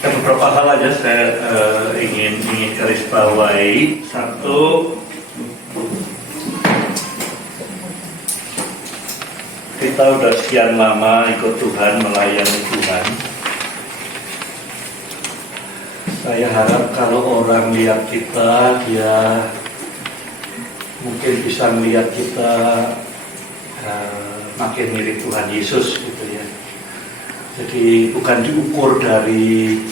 Beberapa hal aja saya ingin garis bawahi. Satu, kita udah sekian lama ikut Tuhan, melayani Tuhan. Saya harap kalau orang lihat kita, dia mungkin bisa melihat kita makin mirip Tuhan Yesus gitu ya. Jadi bukan diukur dari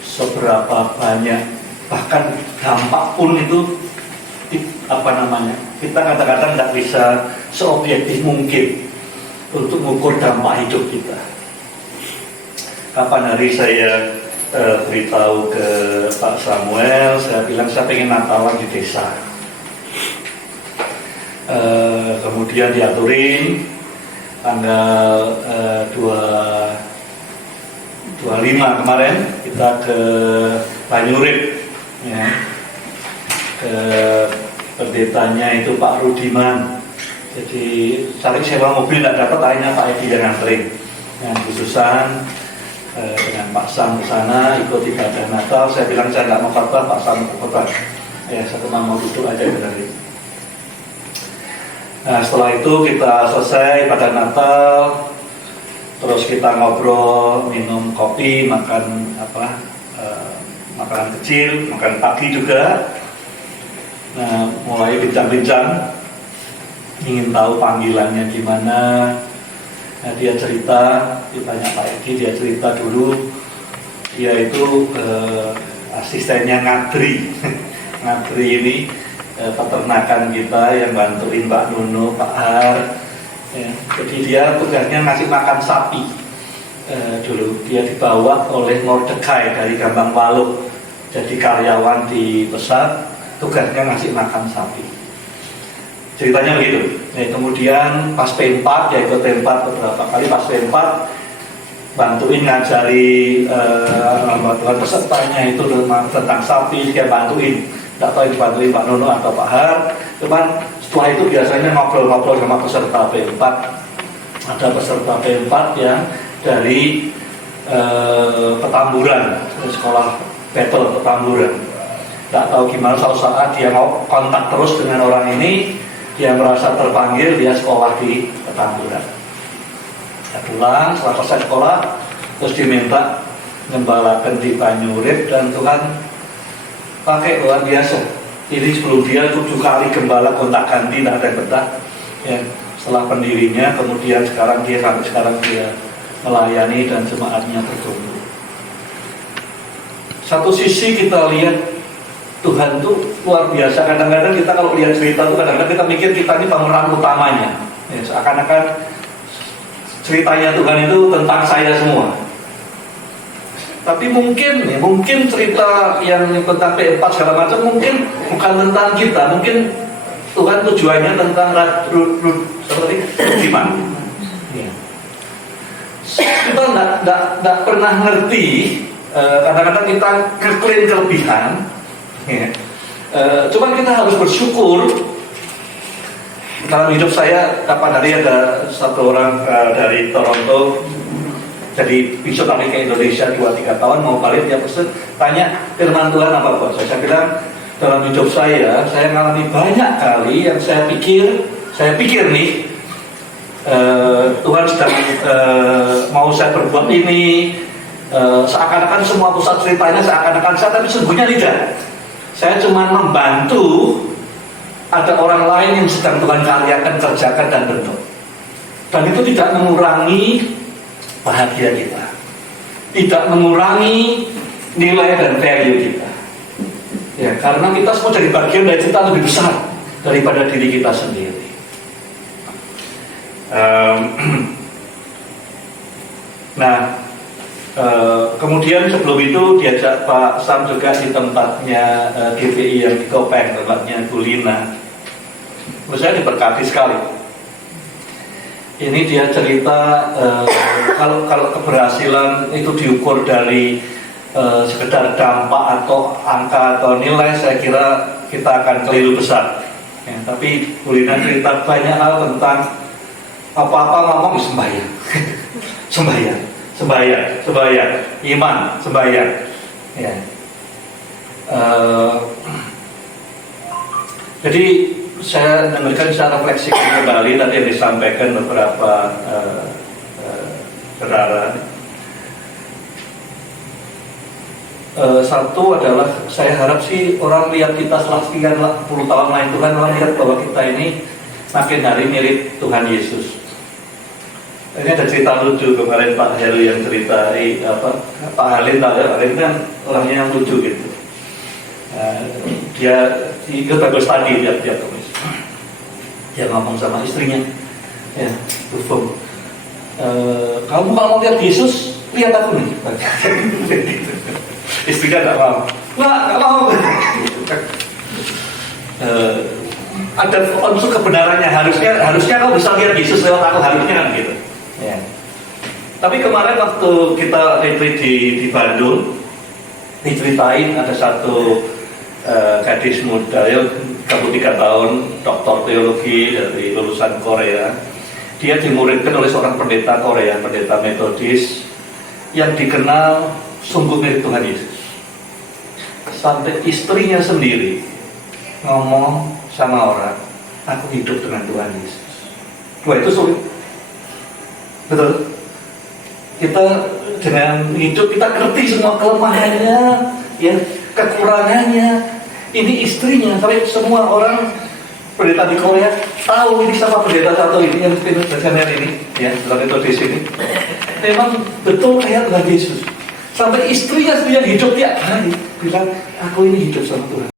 seberapa banyak, bahkan dampak pun itu kita kadang-kadang tidak bisa seobjektif mungkin untuk mengukur dampak hidup kita. Kapan hari saya beritahu ke Pak Samuel, saya bilang saya pengen Natalan di desa. Kemudian diaturin tanggal 25 kemarin kita ke Banyurip ya, ke pendetanya itu Pak Rudiman. Jadi cari sewa mobil tidak dapat, akhirnya Pak Edi yang nganterin dengan khususan dengan Pak Sam ke sana ikut ibadah Natal. Saya bilang saya nggak mau khotbah, Pak Sam mau khotbah. Ya saya cuma mau duduk aja dari. Nah setelah itu kita selesai ibadah Natal, terus kita ngobrol, minum kopi, makan makanan kecil, makan pagi juga. Nah mulai bincang-bincang, ingin tahu panggilannya gimana. Nah dia cerita, ditanya Pak Edi, dia cerita dulu dia itu asistennya Ngadri. Ngadri ini peternakan kita yang bantuin Pak Nuno, Pak Har ya. Jadi dia tugasnya ngasih makan sapi. Dulu dia dibawa oleh Mordekai dari Gambang Waluk, jadi karyawan di Pesat, tugasnya ngasih makan sapi. Ceritanya begitu. Kemudian pas P4, ya ikut P4 beberapa kali. Pas P4 bantuin ngajari bantuan pesertanya itu tentang sapi, dia bantuin. Tidak tahu dibantuin Pak Nono atau Pak Har. Cuman setelah itu biasanya ngobrol-ngobrol sama peserta P4. Ada peserta P4 yang dari Petamburan, sekolah battle Petamburan. Tidak tahu gimana, suatu saat dia mau kontak terus dengan orang ini. Dia merasa terpanggil, dia sekolah di Petamburan. Dia pulang, setelah selesai sekolah, terus diminta ngembalakan di Banyurip, dan Tuhan pakai luar biasa. Ini sebelum dia 7 kali gembala kontak ganti, tidak ada yang betah. Ya, setelah pendirinya, kemudian sampai sekarang dia melayani dan jemaatnya bertumbuh. Satu sisi kita lihat Tuhan itu luar biasa. Kadang-kadang kita kalau lihat cerita itu, kadang-kadang kita mikir kita ini pemeran utamanya. Ya, seakan-akan ceritanya Tuhan itu tentang saya semua. Tapi mungkin cerita yang tentang P4 segala macam mungkin bukan tentang kita. Mungkin Tuhan tujuannya tentang seperti Rudiman. Ya. Kita tidak pernah ngerti. Kadang-kadang kita ngeklaim kelebihan. Ya. Cuman kita harus bersyukur. Dalam hidup saya, kapan hari ada satu orang dari Toronto jadi Bishop Amerika Indonesia 2-3 tahun mau balik, dia pesen tanya firman Tuhan apa buat saya. Saya bilang dalam hidup saya mengalami banyak kali yang saya pikir nih Tuhan sedang mau saya berbuat ini, seakan-akan semua pusat ceritanya seakan-akan saya, tapi sesungguhnya tidak. Saya cuma membantu ada orang lain yang sedang Tuhan karyakan, kerjakan dan bentuk. Dan itu tidak mengurangi bahagia kita, tidak mengurangi nilai dan value kita. Ya, karena kita semua dari bagian dari cerita lebih besar daripada diri kita sendiri. Kemudian sebelum itu diajak Pak Sam juga di tempatnya GPI yang di Kopeng, tempatnya Bu Lina. Menurut saya diberkati sekali. Ini dia cerita kalau keberhasilan itu diukur dari sekedar dampak atau angka atau nilai, saya kira kita akan keliru besar. Ya, tapi Bu Lina cerita banyak hal tentang apa-apa ngomong sembahyang. Sembahyang. sembahyang, iman, sembahyang. Ya. Jadi saya dengarkan secara refleksi kembali tadi yang disampaikan beberapa saudara. Satu adalah saya harap sih orang lihat kita setelah sekian puluh tahun lain Tuhan, orang lihat bahwa kita ini makin hari mirip Tuhan Yesus. Ini ada cerita lucu kemarin Pak Heli yang cerita Pak Halin kan orangnya yang lucu gitu. Dia ikut Bible study tiap Kamis. Dia ngomong sama istrinya, ya, Bufung, kamu kalau mau lihat Yesus, lihat aku nih. Istrinya nggak mau. Nggak mau. Ada unsur kebenarannya, harusnya kau bisa lihat Yesus lewat aku, harusnya kan gitu. Ya. Tapi kemarin waktu kita retreat di Bandung, diceritain ada satu gadis muda, ya, 23 tahun, doktor teologi dari lulusan Korea. Dia dimuridkan oleh seorang pendeta Korea, pendeta Metodis, yang dikenal sungguh mirip Tuhan Yesus. Sampai istrinya sendiri ngomong sama orang, aku hidup dengan Tuhan Yesus. Wah, itu sulit. Betul. Kita dengan hidup kita ngerti semua kelemahannya, ya, kekurangannya. Ini istrinya, tapi semua orang pendeta di Korea tahu ini sama pendeta satu ini yang berjalan ini, ya, dalam metodis ini. Memang betul kayak Tuhan Yesus. Sampai istrinya sendiri yang hidup tiap hari bilang, aku ini hidup sama Tuhan.